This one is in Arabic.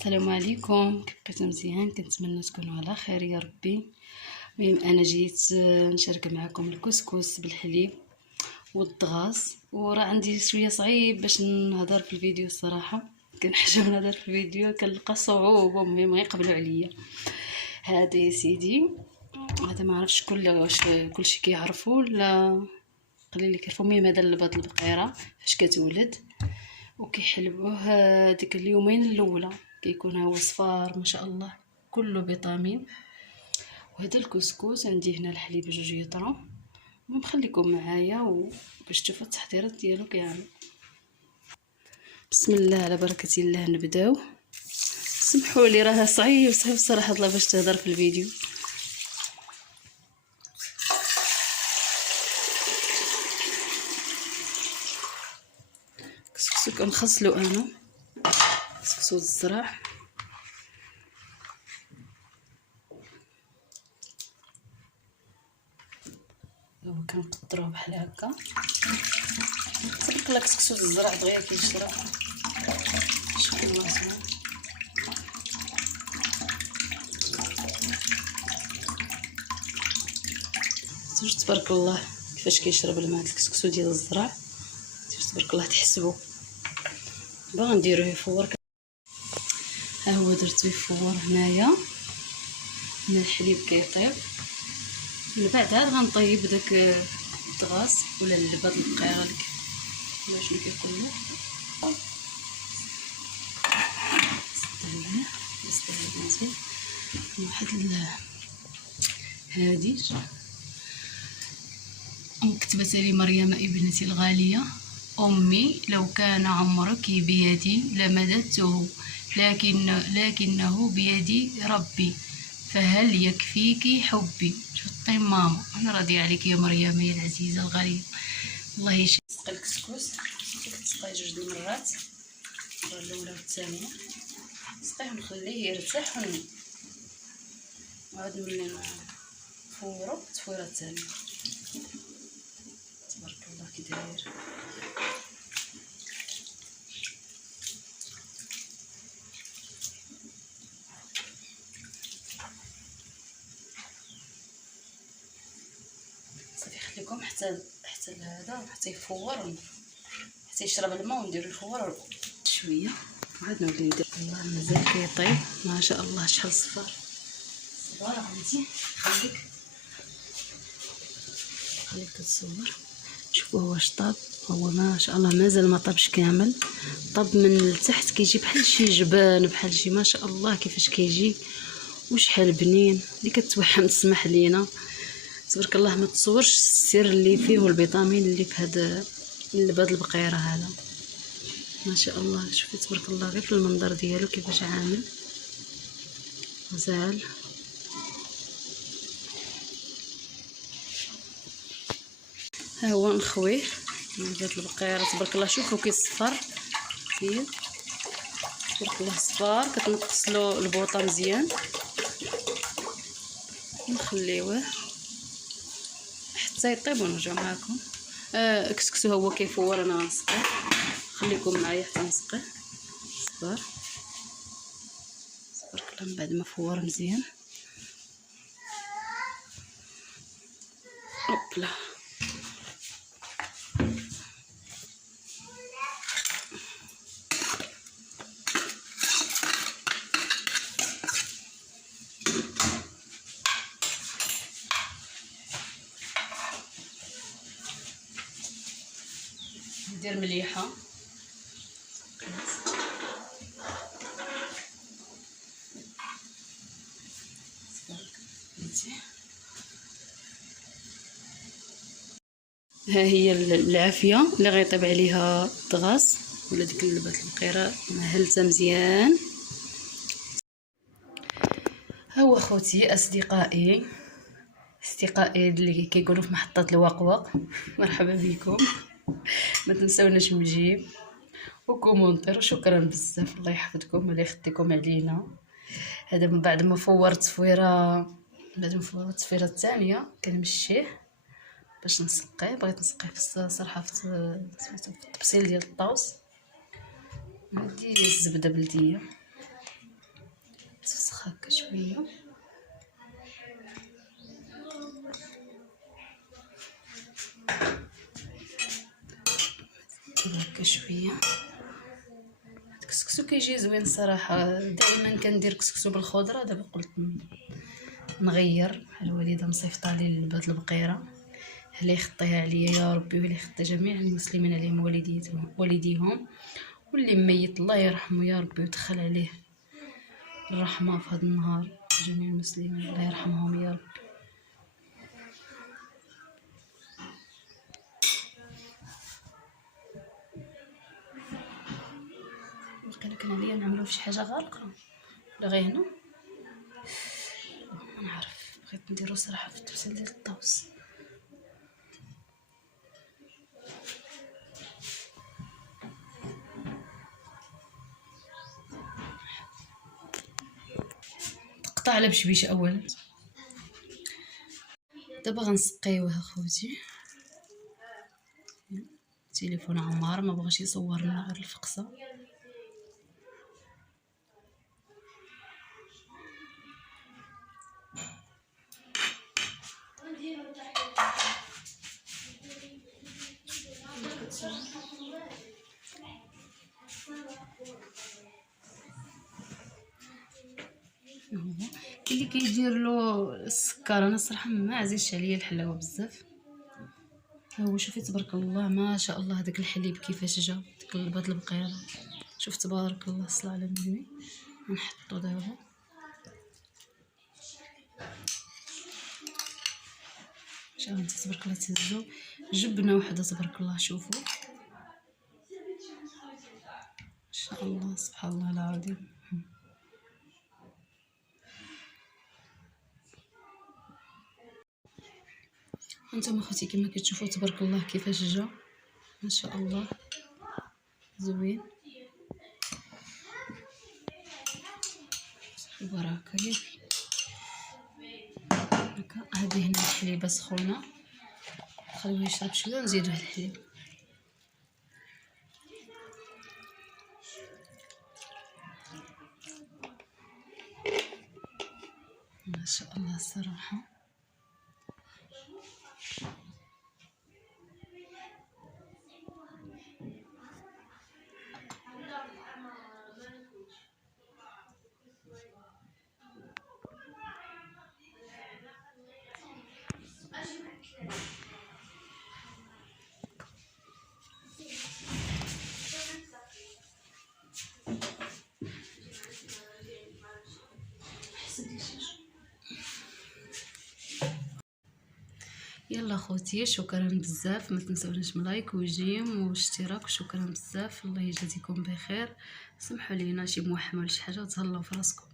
السلام عليكم، كيف بقيتو؟ مزيان؟ كنتمنى تكونوا على خير يا ربي. المهم انا جيت نشارك معكم الكسكس بالحليب والدغاس، وراه عندي شويه صعيب باش نهضر في الفيديو الصراحه. كنحشم نهضر في الفيديو كنلقى صعوبه، المهم يقبلوا عليا. هذا يا سيدي، هذا ما عرفتش واش كلشي كيعرفوا ولا قليل اللي كيعرفوا. المهم هذا اللبط البقيره فاش كتولد وكيحلبوه ديك اليومين الاولى كيكون هو صفار ما شاء الله، كله فيتامين. وهذا الكسكس عندي هنا الحليب 2 يطرو. المهم خليكم معايا باش تشوفوا التحضيرات ديالو كامل. بسم الله على بركه الله نبداو. سمحوا لي راه صعيب صراحه الله باش تهضر في الفيديو. كسكسو كنخصلو انا كسكسو الزرع، كنقطروه بحال هكا. تبارك الله كسكسو الزرع دغيا كيشرى، شوفوا الله زوين. تبارك الله كيفاش كيشرب الماء الكسكسو ديال الزرع، تبارك الله تحسبوا. باغا نديروه يفور، ها هو درتو يفور هنايا. هنا الحليب كيطيب، من بعد عاد غنطيب داك الدغاس ولا اللبات البقيره ولا شنو كيقولوا. نستعمل مزيان واحد هادي. كتبت لي مريم ابنتي الغاليه: امي لو كان عمرك بيدي لمددته، لكنه بيد ربي، فهل يكفيك حبي. شطي ماما، انا راضيه عليك يا مريم يا العزيزه الغاليه. الله يشفي. نسقي الكسكس، كتسقي 2 المرات، المره الاولى والثانيه. نسقيه ونخليه يرتاح وعاد نولي نفورو التفويره الثانيه. تبارك الله كي داير. صافي خليكم حتى هذا حتى يفور، حتى يشرب الماء ونديرو يفور شويه وعاد نولي ندير. الله مازال كيطيب ما شاء الله. شحال صفار عمتي. خليك تصور. شوفوا واش طاب. هو ما شاء الله مازال ما طابش كامل، طاب من التحت كيجي بحال شي جبان، بحال شي ما شاء الله كيفاش كيجي وشحال بنين. اللي كتوحم تسمح لينا. تبارك الله ما تصورش السر اللي فيه والفيتامين اللي في هذا اللباد البقيره هذا ما شاء الله. شوفي تبارك الله غير في المنظر ديالو كيفاش عامل غزال. ها هو نخويه نبات البقيره. تبارك الله شوفوا كيصفر كثير، تبارك الله صفار. كتنقصلو البوطه مزيان نخليوه حتى يطيب ونرجع معكم. كسكسو هو كيفور، انا غنسقيه. خليكم معايا حتى نسقيه. صفار تبارك الله من بعد ما فور مزيان. اوبلا ندير مليحه. ها هي العافيه اللي غيطيب عليها الدغاس ولا ديك اللبات البقيره مهلته مزيان. ها هو خوتي اصدقائي اللي كيقولوا في محطه الوقوق، مرحبا بكم. ما تنسوناش من الجيم وكومونتير، وشكرا بزاف. الله يحفظكم ولا يخليكم علينا. هذا من بعد ما فورت التفويره، بعد ما فورت التفويره الثانيه كنمشيه باش نسقيه. بغيت نسقيه في الصراحه في الطبسيل ديال الطاوس. ندي الزبده بلديه شويه هكا شويه. الكسكسو كيجي زوين الصراحه، دائما كندير كسكسو بالخضره، دابا قلت نغير. الوالده مصيفطه لي بهاد البقيره، اللي يخطيها عليا يا ربي، واللي يخطي جميع المسلمين عليهم والديهم، واللي ميت الله يرحمه يا ربي ويدخل عليه الرحمه في هذا النهار. جميع المسلمين الله يرحمهم يا رب. كان عليا نعملو فشي حاجه غالقه ولا غير هنا، ما نعرف. بغيت نديرو صراحه في التمثال ديال الطاوس. تقطع على بشبيش اولا. دابا غنسقيوه اخوتي. التليفون عمار ما بغاش يصور لنا غير الفقصه. اللي كيدير له السكر، انا صراحه ما عزيزش عليا الحلاوه بزاف. هو شوفي تبارك الله ما شاء الله هذاك الحليب كيفاش جا، ديك البيض البقيره. شوف تبارك الله، الصلاه على النبي. نحطو دابا شوف انت تبارك الله تهزو جبنه وحده تبارك الله. شوفوا ما شاء الله سبحان الله العظيم. انتم اخوتي كما كتشوفوا تبارك الله كيفاش جا، ما شاء الله زوين. البركه ياك هكا. هذه هنا الحليبه سخونه، خليوه يشرب شويه ونزيدوه الحليب. ما شاء الله الصراحه. يلا خوتي شكرا بزاف، ما تنسونيش من لايك وجيم واشتراك، وشكرا بزاف. الله يجازيكم بخير. سمحوا لينا شي موحمه ولا شي حاجه وتهلاو في راسكم.